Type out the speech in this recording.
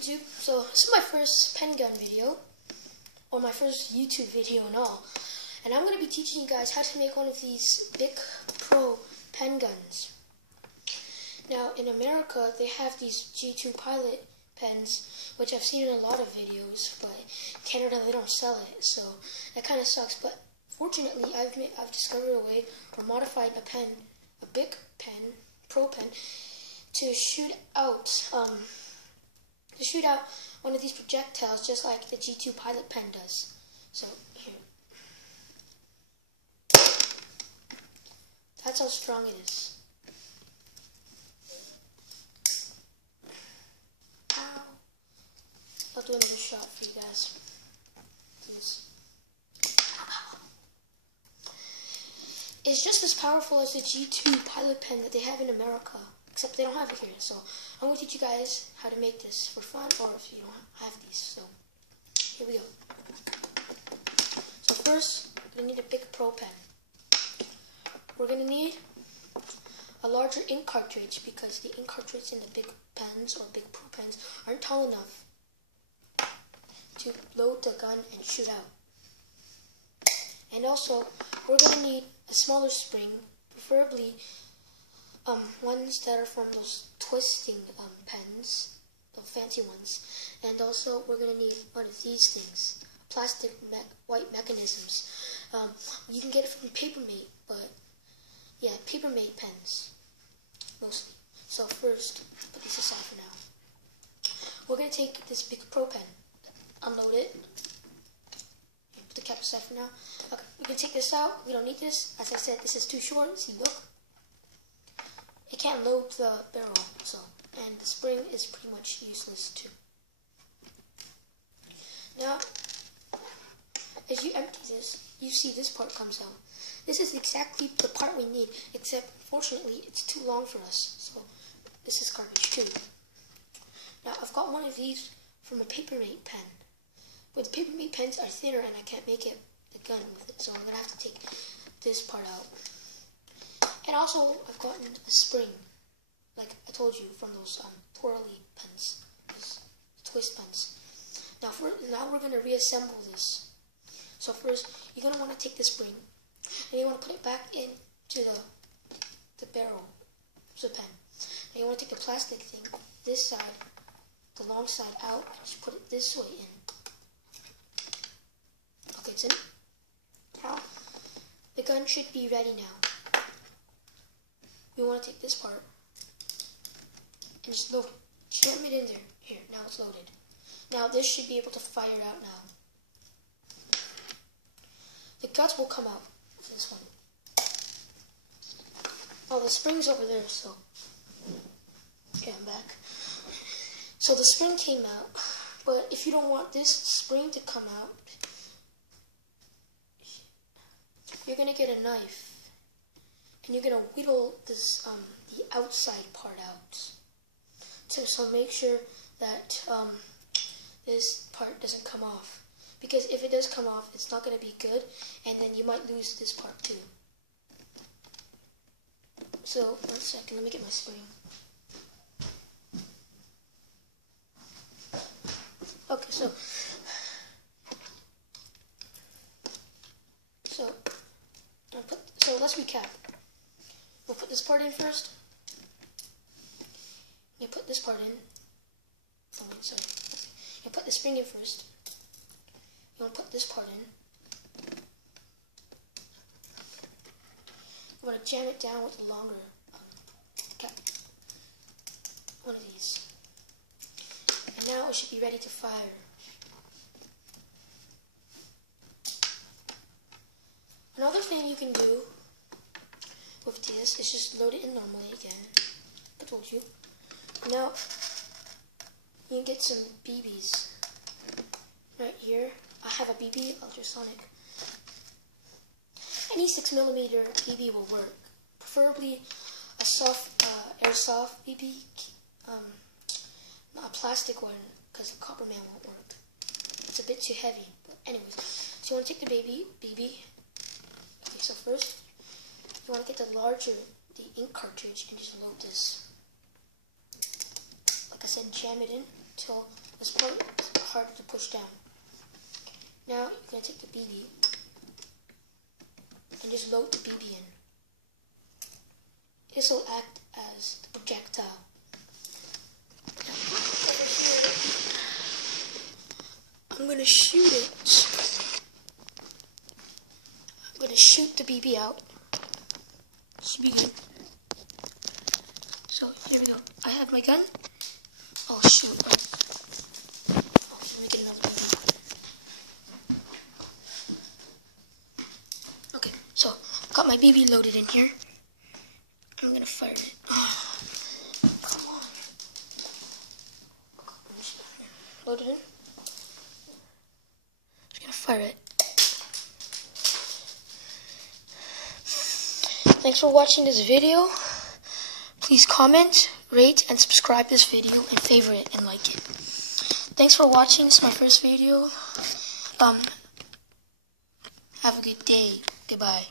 YouTube? So this is my first pen gun video, or my first YouTube video and all. And I'm going to be teaching you guys how to make one of these Bic Pro pen guns. Now in America they have these G2 Pilot pens, which I've seen in a lot of videos, but in Canada they don't sell it, so that kind of sucks. But fortunately I've discovered a way, or modified a pen, a Bic pen, Pro pen, to shoot out one of these projectiles just like the G2 Pilot pen does. So here, that's how strong it is. Ow. I'll do another shot for you guys, please. It's just as powerful as the G2 Pilot pen that they have in America, except they don't have it here. So I'm going to teach you guys how to make this for fun, or if you don't have these. So here we go. So first, we're going to need a Bic Pro pen. We're going to need a larger ink cartridge, because the ink cartridge in the Bic pens or Bic Pro pens aren't tall enough to load the gun and shoot out. And also, we're going to need a smaller spring, preferably ones that are from those twisting pens, the fancy ones. And also, we're going to need one of these things, plastic white mechanisms. You can get it from Papermate, but yeah, Papermate pens, mostly. So first, put these aside for now. We're going to take this Bic Pro pen, unload it, put the cap aside for now. Okay, we can take this out. We don't need this. As I said, this is too short. See, look. It can't load the barrel, so, and the spring is pretty much useless too. Now, as you empty this, you see this part comes out. This is exactly the part we need, except fortunately it's too long for us, so this is garbage too. Now I've got one of these from a Papermate pen, but the Papermate pens are thinner and I can't make it the gun with it, so I'm going to have to take this part out. And also I've gotten a spring, like I told you, from those twirly pens, those twist pens. Now we're going to reassemble this. So first, you're going to want to take the spring, and you want to put it back into the barrel of the pen. And you want to take the plastic thing, this side, the long side out, and just put it this way in. Okay, it's in. Now, the gun should be ready now. You want to take this part and just load it. Jam it in there. Here, now it's loaded. Now this should be able to fire out now. The guts will come out for this one. Oh, the spring's over there, so. Okay, I'm back. So the spring came out, but if you don't want this spring to come out, you're going to get a knife, and you're going to whittle this, the outside part out. So make sure that this part doesn't come off. Because if it does come off, it's not going to be good, and then you might lose this part too. So, one second, let me get my spring. Okay, so let's recap. We'll put this part in first. You put this part in. Oh wait, sorry. You put the spring in first. You want to put this part in. You want to jam it down with a longer cap. One of these. And now it should be ready to fire. Another thing you can do with this is just load it in normally again. I told you. Now, you can get some BBs. Right here, I have a BB, ultrasonic. Any 6mm BB will work. Preferably a soft, airsoft BB, not a plastic one, because the Copperman won't work. It's a bit too heavy. But anyways, so you want to take the BB. Okay, so first, you want to get the ink cartridge and just load this. Like I said, jam it in until This part is harder to push down. Now you're going to take the BB and just load the BB in. This will act as the projectile. Now, over here, I'm going to shoot it. I'm going to shoot the BB out. Let's begin. So here we go. I have my gun. Oh shoot. Okay, let me get another one. Okay, so got my BB loaded in here. I'm gonna fire it. Oh, come on. Load it in. Just gonna fire it. Thanks for watching this video. Please comment, rate, and subscribe this video, and favorite it and like it. Thanks for watching. This is my first video. Have a good day. Goodbye.